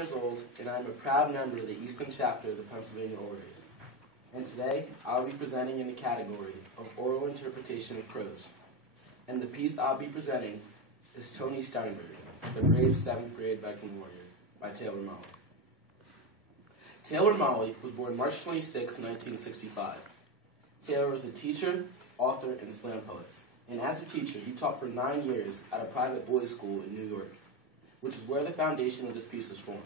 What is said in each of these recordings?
Years old, and I am a proud member of the Eastern Chapter of the Pennsylvania Orators. And today, I'll be presenting in the category of oral interpretation of prose. And the piece I'll be presenting is Tony Steinberg, the brave 7th grade Viking warrior, by Taylor Mali. Taylor Mali was born March 26, 1965. Taylor was a teacher, author, and slam poet. And as a teacher, he taught for 9 years at a private boys' school in New York, which is where the foundation of this piece is formed.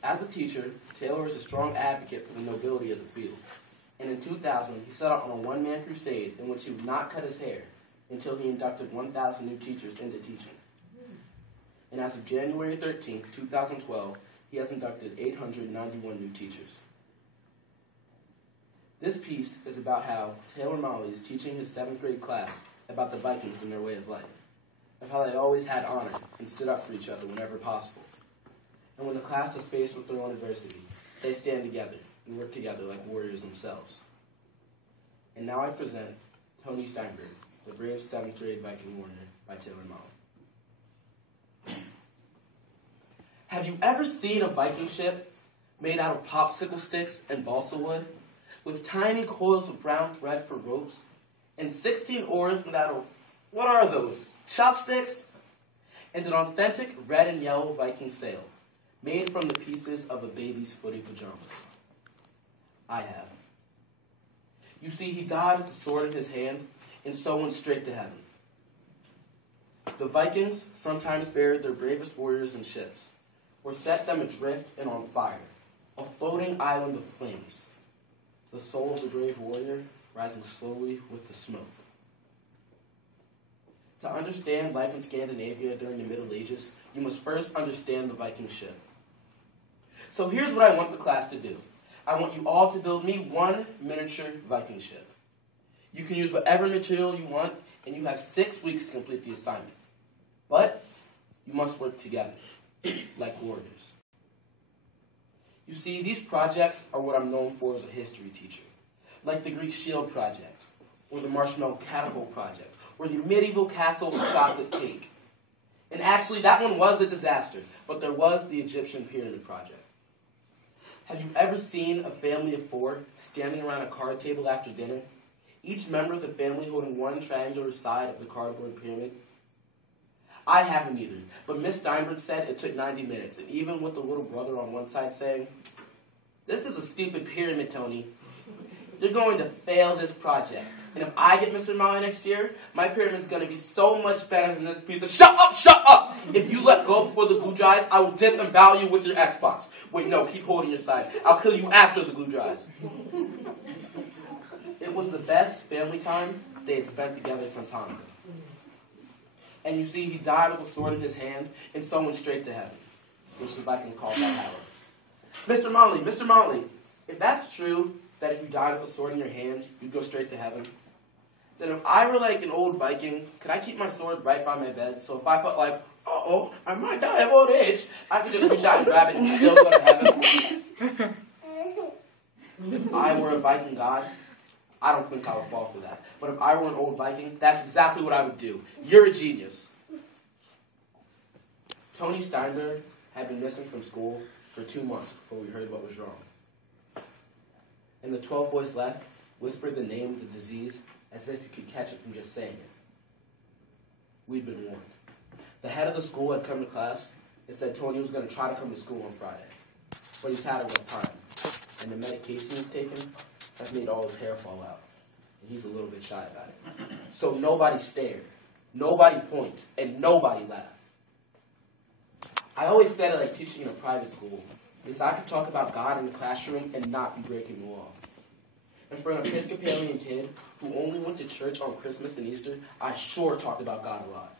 As a teacher, Taylor is a strong advocate for the nobility of the field, and in 2000, he set out on a one-man crusade in which he would not cut his hair until he inducted 1,000 new teachers into teaching. And as of January 13, 2012, he has inducted 891 new teachers. This piece is about how Taylor Mali is teaching his 7th grade class about the Vikings and their way of life, of how they always had honor and stood up for each other whenever possible. And when the class is faced with their own adversity, they stand together and work together like warriors themselves. And now I present Tony Steinberg, the brave 7th grade Viking warrior, by Taylor Mali. Have you ever seen a Viking ship made out of popsicle sticks and balsa wood, with tiny coils of brown thread for ropes, and 16 oars made out of, what are those, chopsticks? And an authentic red and yellow Viking sail, made from the pieces of a baby's footy pajamas? I have. You see, he died with a sword in his hand, and so went straight to heaven. The Vikings sometimes buried their bravest warriors in ships, or set them adrift and on fire, a floating island of flames, the soul of the brave warrior rising slowly with the smoke. To understand life in Scandinavia during the Middle Ages, you must first understand the Viking ship. So here's what I want the class to do. I want you all to build me one miniature Viking ship. You can use whatever material you want, and you have 6 weeks to complete the assignment. But you must work together, like warriors. You see, these projects are what I'm known for as a history teacher, like the Greek Shield Project, or the Marshmallow Catapult Project, or the Medieval Castle Chocolate Cake. And actually, that one was a disaster, but there was the Egyptian Pyramid Project. Have you ever seen a family of 4 standing around a card table after dinner, each member of the family holding one triangular side of the cardboard pyramid? I haven't either, but Miss Steinberg said it took 90 minutes, and even with the little brother on one side saying, "This is a stupid pyramid, Tony. You're going to fail this project. And if I get Mr. Mali next year, my pyramid's going to be so much better than this piece of—" Shut up, shut up! If you let go before the glue dries, I will disembowel you with your Xbox. Wait, no, keep holding your side. I'll kill you after the glue dries. It was the best family time they had spent together since Hanukkah. And you see, he died with a sword in his hand, and so went straight to heaven, which the Vikings call Valhalla. Mr. Mali, if that's true, that if you died with a sword in your hand, you'd go straight to heaven, then if I were like an old Viking, could I keep my sword right by my bed, so if I put like, uh-oh, I might die of old age, I could just reach out and grab it and still go to heaven? If I were a Viking god, I don't think I would fall for that. But if I were an old Viking, that's exactly what I would do. You're a genius. Tony Steinberg had been missing from school for 2 months before we heard what was wrong. And the 12 boys left whispered the name of the disease as if you could catch it from just saying it. We'd been warned. The head of the school had come to class and said Tony was going to try to come to school on Friday. But he's had a rough time. And the medication he's taken has made all his hair fall out. And he's a little bit shy about it. So nobody stared, nobody pointed, and nobody laughed. I always said I like teaching in a private school because I could talk about God in the classroom and not be breaking the law. And for an Episcopalian kid who only went to church on Christmas and Easter, I sure talked about God a lot.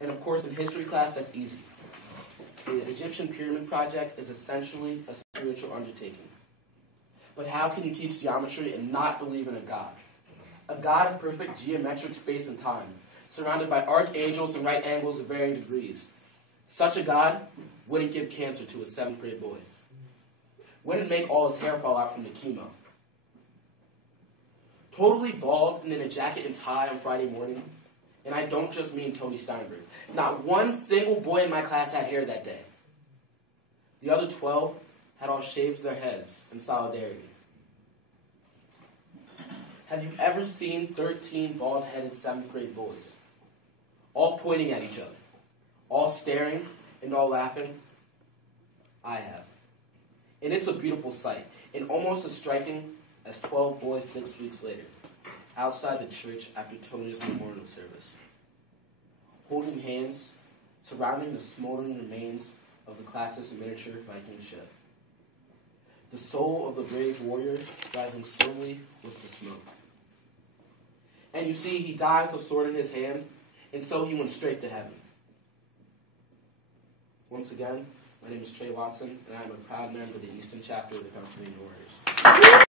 And of course, in history class, that's easy. The Egyptian Pyramid Project is essentially a spiritual undertaking. But how can you teach geometry and not believe in a God? A God of perfect geometric space and time, surrounded by archangels and right angles of varying degrees. Such a God wouldn't give cancer to a 7th grade boy. Wouldn't make all his hair fall out from the chemo. Totally bald and in a jacket and tie on Friday morning, And I don't just mean Tony Steinberg. Not one single boy in my class had hair that day. The other 12 had all shaved their heads in solidarity. Have you ever seen 13 bald-headed 7th grade boys? All pointing at each other, all staring and all laughing? I have. And it's a beautiful sight, and almost as striking as 12 boys 6 weeks later, outside the church after Tony's memorial service, holding hands, surrounding the smoldering remains of the class's miniature Viking ship. The soul of the brave warrior rising slowly with the smoke. And you see, he died with a sword in his hand, and so he went straight to heaven. Once again, my name is Trey Watson, and I am a proud member of the Eastern Chapter of the Pennsylvania Orators.